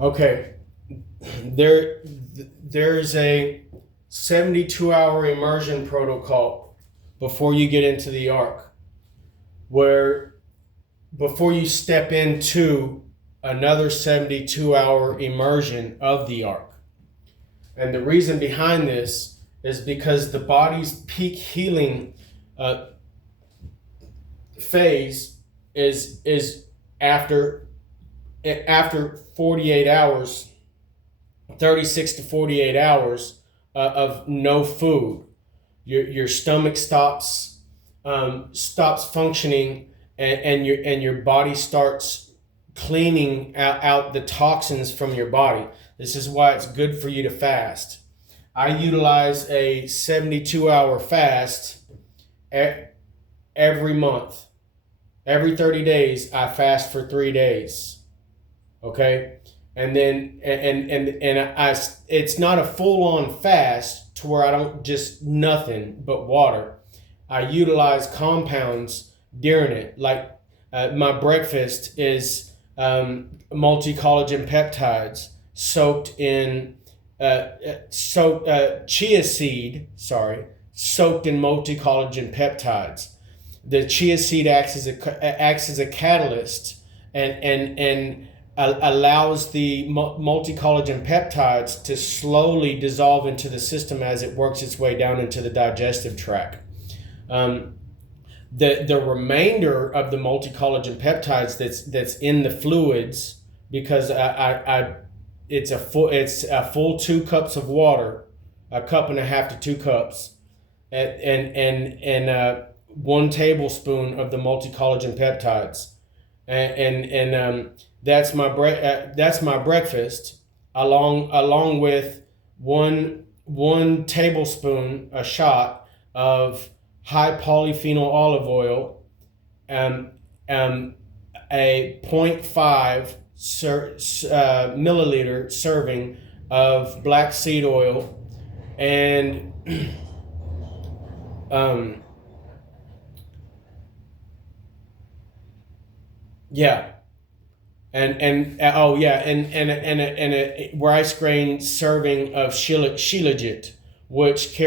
Okay, there there's a 72-hour immersion protocol before you get into the ark, where before you step into another 72-hour immersion of the ark. And the reason behind this is because the body's peak healing uh, phase is after 48 hours, 36 to 48 hours of no food. Your stomach stops functioning, and your body starts cleaning out the toxins from your body. This is why it's good for you to fast. I utilize a 72-hour fast every month. Every 30 days, I fast for 3 days. Okay? And then it's not a full-on fast to where I don't just nothing but water. I utilize compounds during it. Like my breakfast is multi-collagen peptides soaked in chia seed. Soaked in multi-collagen peptides. The chia seed acts as a catalyst and allows the multi-collagen peptides to slowly dissolve into the system as it works its way down into the digestive tract. The remainder of the multi-collagen peptides that's in the fluids, because it's a full 2 cups of water, a cup and a half to 2 cups, and 1 tablespoon of the multi-collagen peptides, and that's my breakfast, along with one tablespoon, a shot of high polyphenol olive oil, a 0.5 milliliter serving of black seed oil, and yeah, and oh yeah, and a rice grain serving of shilajit, which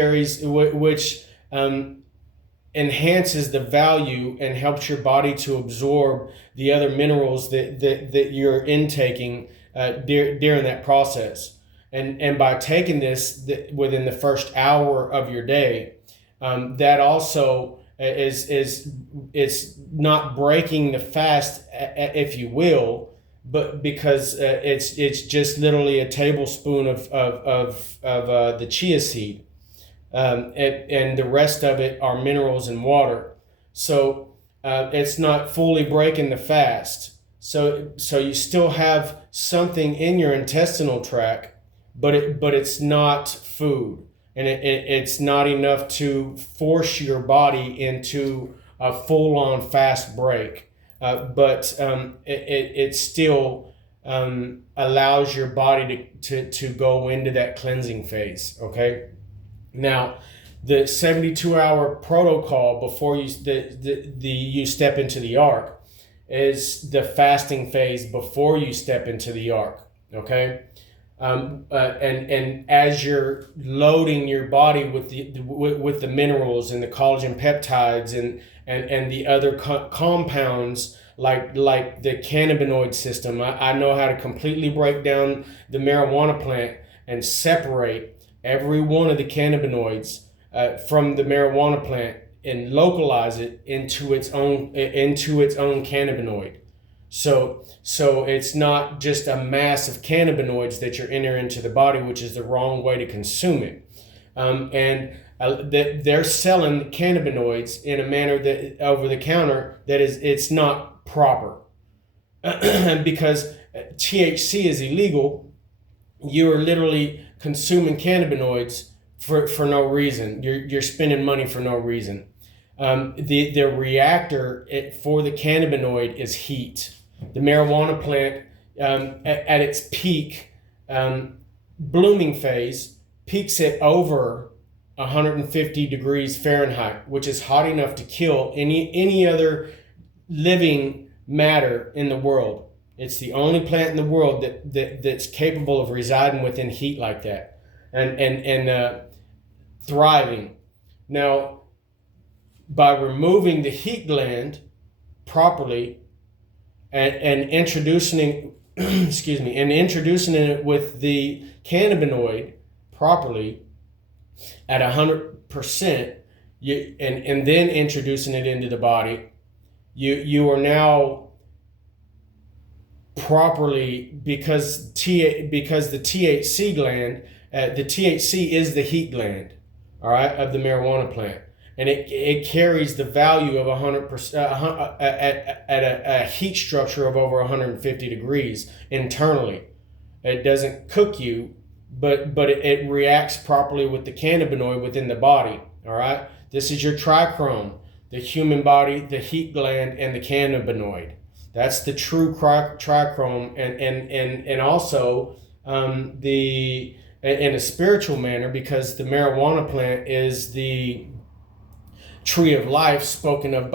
enhances the value and helps your body to absorb the other minerals that you're intaking during that process. And by taking this within the first hour of your day, that also it's not breaking the fast, if you will, but because it's just literally a tablespoon of the chia seed, and the rest of it are minerals and water. So it's not fully breaking the fast. So you still have something in your intestinal tract, but it's not food, and it's not enough to force your body into a full-on fast break. But it still allows your body to go into that cleansing phase. Okay. Now, the 72-hour protocol before you step into the ark is the fasting phase before you step into the ark. Okay. And as you're loading your body with the minerals and the collagen peptides and the other compounds, like the cannabinoid system, I know how to completely break down the marijuana plant and separate every one of the cannabinoids from the marijuana plant and localize it into its own cannabinoid. So it's not just a mass of cannabinoids that you're entering into the body, which is the wrong way to consume it. And they're selling cannabinoids in a manner that over the counter it's not proper, because THC is illegal. You are literally consuming cannabinoids for no reason. You're spending money for no reason. The reactor for the cannabinoid is heat. The marijuana plant, at its peak blooming phase, peaks at over 150 degrees Fahrenheit, which is hot enough to kill any other living matter in the world. It's the only plant in the world that's capable of residing within heat like that and thriving. Now, by removing the heat gland properly and introducing introducing it with the cannabinoid properly at 100%, and then introducing it into the body, you are now properly, because the THC gland, the THC is the heat gland, all right, of the marijuana plant, and it carries the value of 100% at a heat structure of over 150 degrees internally. It doesn't cook you, but it reacts properly with the cannabinoid within the body. All right, this is your trichrome: the human body, the heat gland, and the cannabinoid. That's the true trichrome, and also the in a spiritual manner, because the marijuana plant is the tree of life spoken of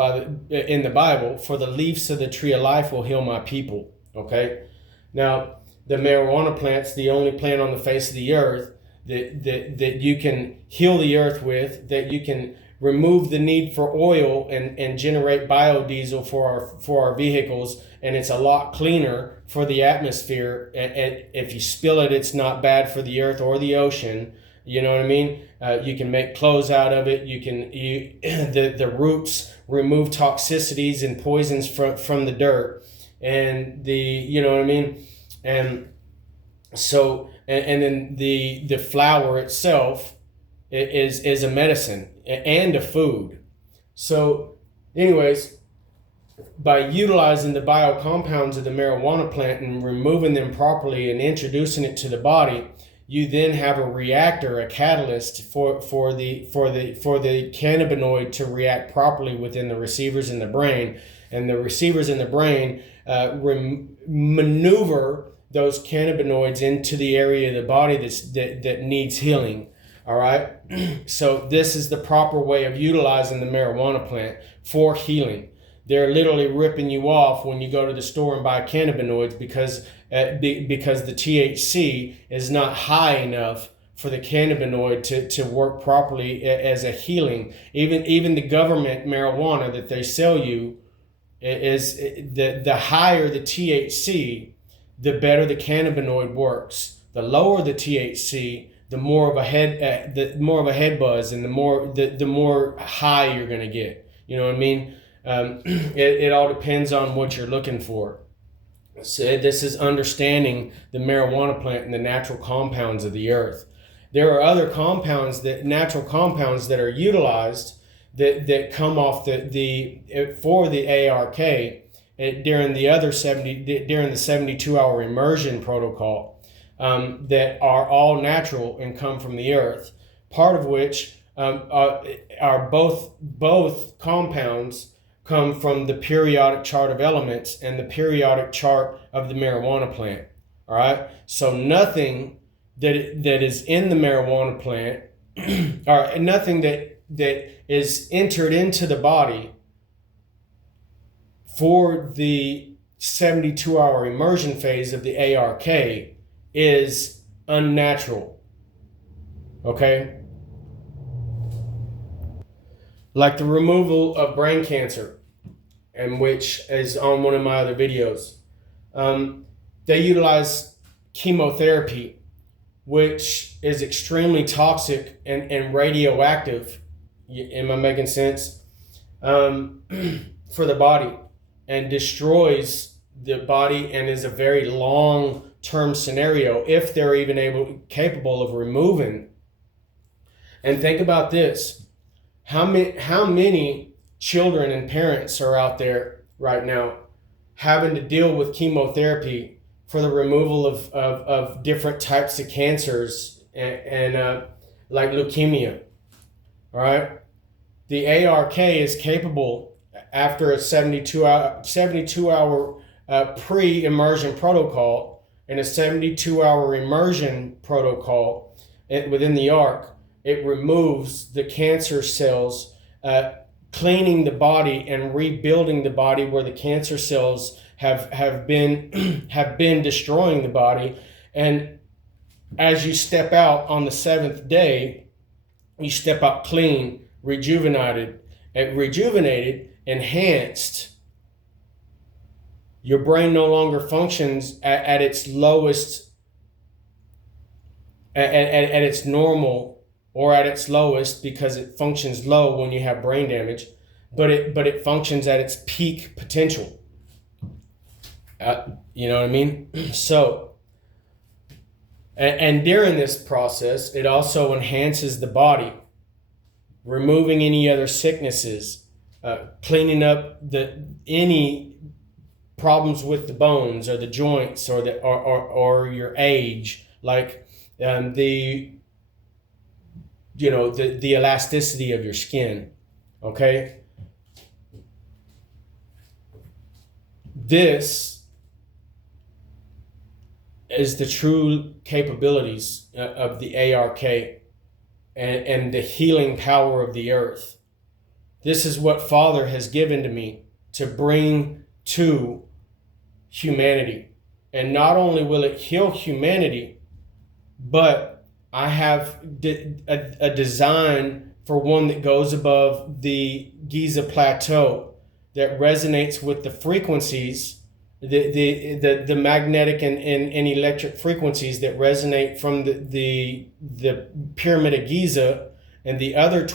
in the Bible. For the leaves of the tree of life will heal my people. Okay, now the marijuana plant's the only plant on the face of the earth that you can heal the earth with, that you can remove the need for oil and generate biodiesel for our vehicles, and it's a lot cleaner for the atmosphere. And if you spill it, it's not bad for the earth or the ocean. You know what I mean? You can make clothes out of it. The roots remove toxicities and poisons from the dirt, and you know what I mean? And so, and then the flower itself is a medicine and a food. So anyways, by utilizing the biocompounds of the marijuana plant and removing them properly and introducing it to the body, you then have a reactor, a catalyst for the cannabinoid to react properly within the receivers in the brain, and the receivers in the brain maneuver those cannabinoids into the area of the body that needs healing. All right. So this is the proper way of utilizing the marijuana plant for healing. They're literally ripping you off when you go to the store and buy cannabinoids because the THC is not high enough for the cannabinoid to work properly as a healing. Even the government marijuana that they sell you is the higher the THC, the better the cannabinoid works. The lower the THC, the more of a head buzz, and the more high you're gonna get. You know what I mean? It all depends on what you're looking for. So this is understanding the marijuana plant and the natural compounds of the earth. There are other natural compounds that are utilized that come off for the A.R.K. during the 72-hour immersion protocol, that are all natural and come from the earth. Part of which are both compounds come from the periodic chart of elements and the periodic chart of the marijuana plant. All right. So nothing that is in the marijuana plant, or nothing that is entered into the body for the 72-hour immersion phase of the A.R.K. is unnatural. Okay? Like the removal of brain cancer, and which is on one of my other videos. They utilize chemotherapy, which is extremely toxic and radioactive. Am I making sense? For the body, and destroys the body, and is a very long-term scenario if they're even capable of removing. And think about this: how many children and parents are out there right now having to deal with chemotherapy for the removal of different types of cancers and like leukemia. All right, the A.R.K. is capable, after a 72-hour pre-immersion protocol and a 72-hour immersion protocol within the A.R.K., it removes the cancer cells, cleaning the body and rebuilding the body where the cancer cells have been have been destroying the body. And as you step out on the seventh day, you step out clean, rejuvenated, enhanced. Your brain no longer functions at its lowest, at its normal, or at its lowest, because it functions low when you have brain damage, but it functions at its peak potential. You know what I mean? So, and during this process, it also enhances the body, removing any other sicknesses, cleaning up any problems with the bones or the joints or your age, like the elasticity of your skin. Okay, this is the true capabilities of the A.R.K. and the healing power of the earth. This is what Father has given to me to bring to humanity. And not only will it heal humanity, but I have a design for one that goes above the Giza plateau, that resonates with the frequencies, the magnetic and electric frequencies that resonate from the pyramid of Giza, and the other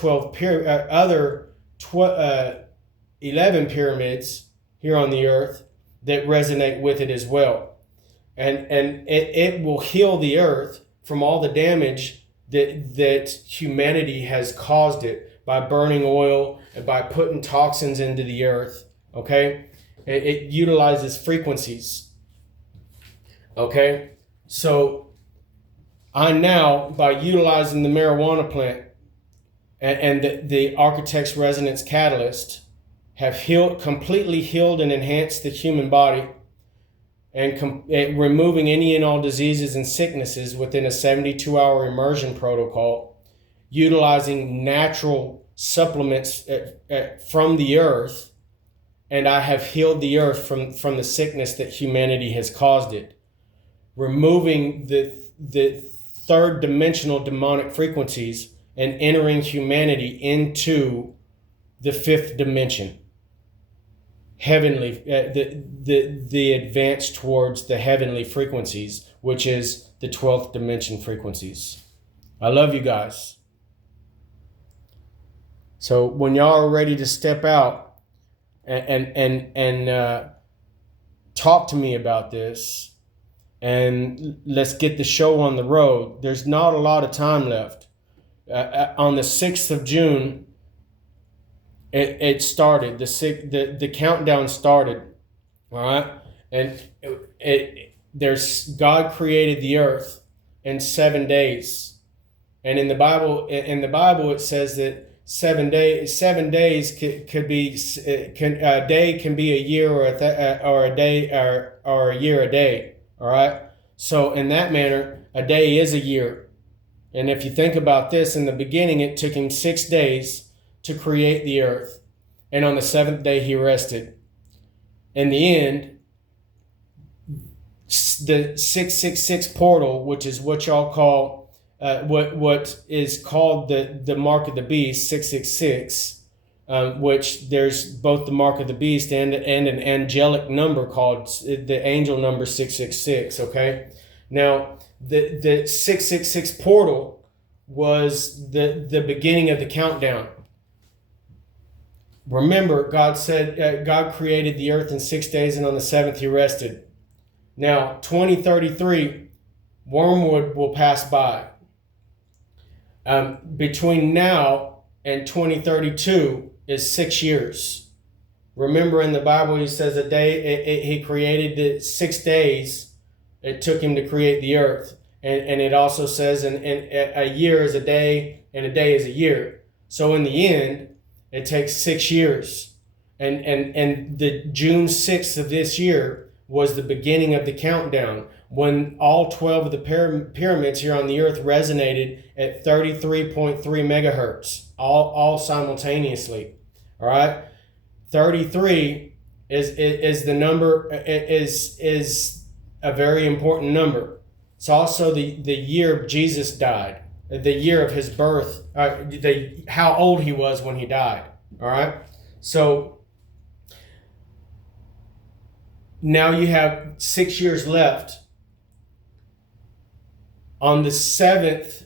11 pyramids here on the earth that resonate with it as well. And it will heal the earth from all the damage that humanity has caused it by burning oil and by putting toxins into the earth. Okay, it utilizes frequencies. Okay, so I now, by utilizing the marijuana plant and the architect's resonance catalyst, have completely healed and enhanced the human body, and removing any and all diseases and sicknesses within a 72-hour immersion protocol, utilizing natural supplements from the earth. And I have healed the earth from the sickness that humanity has caused it, removing the third dimensional demonic frequencies and entering humanity into the fifth dimension, heavenly, the advance towards the heavenly frequencies, which is the 12th dimension frequencies. I love you guys. So when y'all are ready to step out and talk to me about this, and let's get the show on the road. There's not a lot of time left. On the 6th of June, it started. The countdown started. All right, and God created the earth in 7 days, and in the Bible it says that 7 days could be a day can be a year, or a day or a year a day. All right, so in that manner, a day is a year. And if you think about this, in the beginning it took him 6 days to create the earth, and on the seventh day he rested. In the end, the 666 portal, which is what y'all call what is called the mark of the beast, 666, which there's both the mark of the beast and an angelic number called the angel number 666. Okay, now the 666 portal was the beginning of the countdown. Remember, God said God created the earth in 6 days, and on the seventh he rested. Now 2033, wormwood will pass by. Between now and 2032 is 6 years. Remember, in the Bible he says a day, he created the 6 days it took him to create the earth, and it also says and a year is a day and a day is a year. So in the end, it takes 6 years, and the June 6th of this year was the beginning of the countdown, when all 12 of the pyramids here on the earth resonated at 33.3 megahertz, all simultaneously. All right, 33 is the number is a very important number. It's also the year Jesus died, the year of his birth, how old he was when he died. All right. So now you have 6 years left. On the 7th,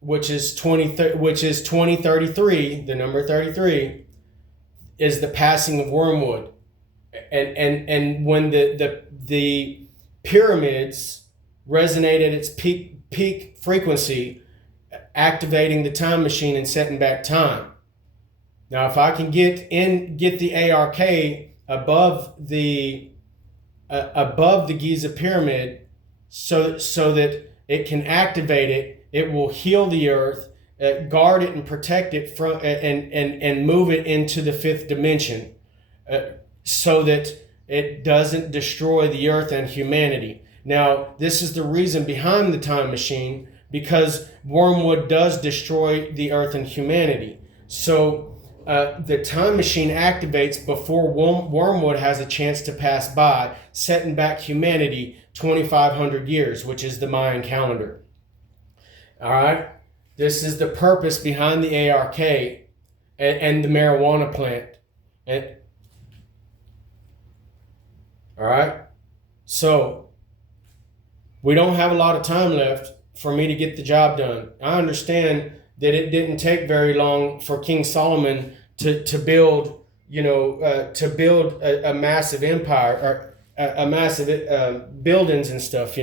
which is 2033, the number 33, is the passing of Wormwood. And when the pyramids resonate at its peak frequency, activating the time machine and setting back time. Now, if I can get the A.R.K. above the Giza pyramid, so that it can activate it, it will heal the earth, guard it and protect it from, and move it into the 5th dimension, so that it doesn't destroy the earth and humanity. Now, this is the reason behind the time machine, because wormwood does destroy the earth and humanity. So the time machine activates before wormwood has a chance to pass by, setting back humanity 2,500 years, which is the Mayan calendar. All right? This is the purpose behind the A.R.K. and the marijuana plant. All right? So, we don't have a lot of time left for me to get the job done. I understand that it didn't take very long for King Solomon to build, a massive empire, or a massive buildings and stuff,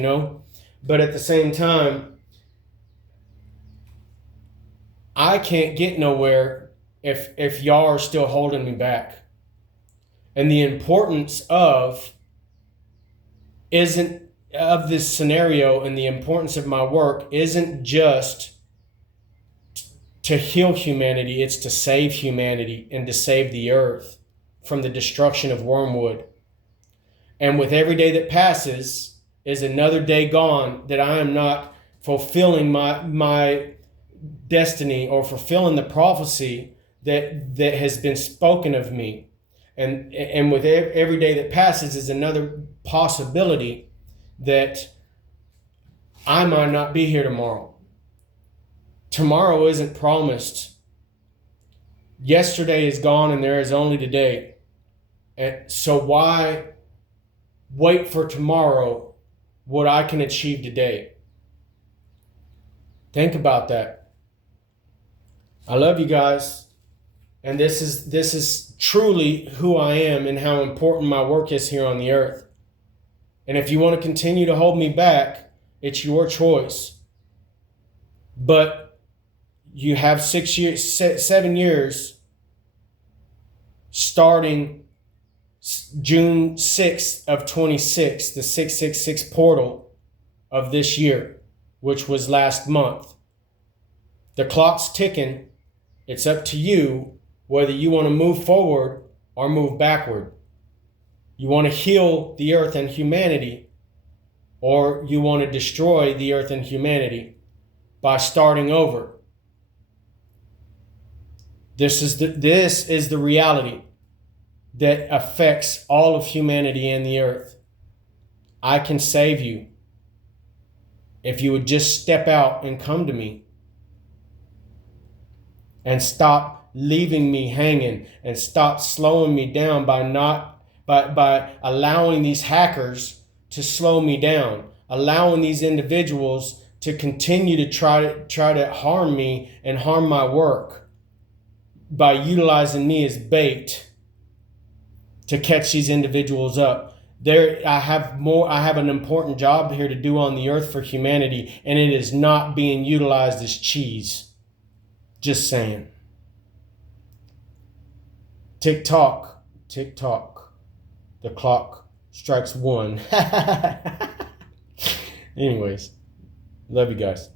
But at the same time, I can't get nowhere if y'all are still holding me back. And the importance of this scenario, and the importance of my work isn't just to heal humanity, it's to save humanity and to save the earth from the destruction of wormwood. And with every day that passes is another day gone that I am not fulfilling my destiny or fulfilling the prophecy that has been spoken of me. And with every day that passes is another possibility that I might not be here tomorrow. Tomorrow isn't promised. Yesterday is gone and there is only today. And so why wait for tomorrow what I can achieve today? Think about that. I love you guys. And this is truly who I am and how important my work is here on the earth. And if you want to continue to hold me back, it's your choice. But you have 7 years, starting June 6th of 26, the 666 portal of this year, which was last month. The clock's ticking. It's up to you whether you want to move forward or move backward. You want to heal the earth and humanity, or you want to destroy the earth and humanity by starting over. This is the reality that affects all of humanity and the earth. I can save you if you would just step out and come to me and stop leaving me hanging and stop slowing me down by allowing these hackers to slow me down, allowing these individuals to continue to try to harm me and harm my work by utilizing me as bait to catch these individuals up. I have an important job here to do on the earth for humanity, and it is not being utilized as cheese. Just saying. Tick tock, tick tock. The clock strikes 1. Anyways, love you guys.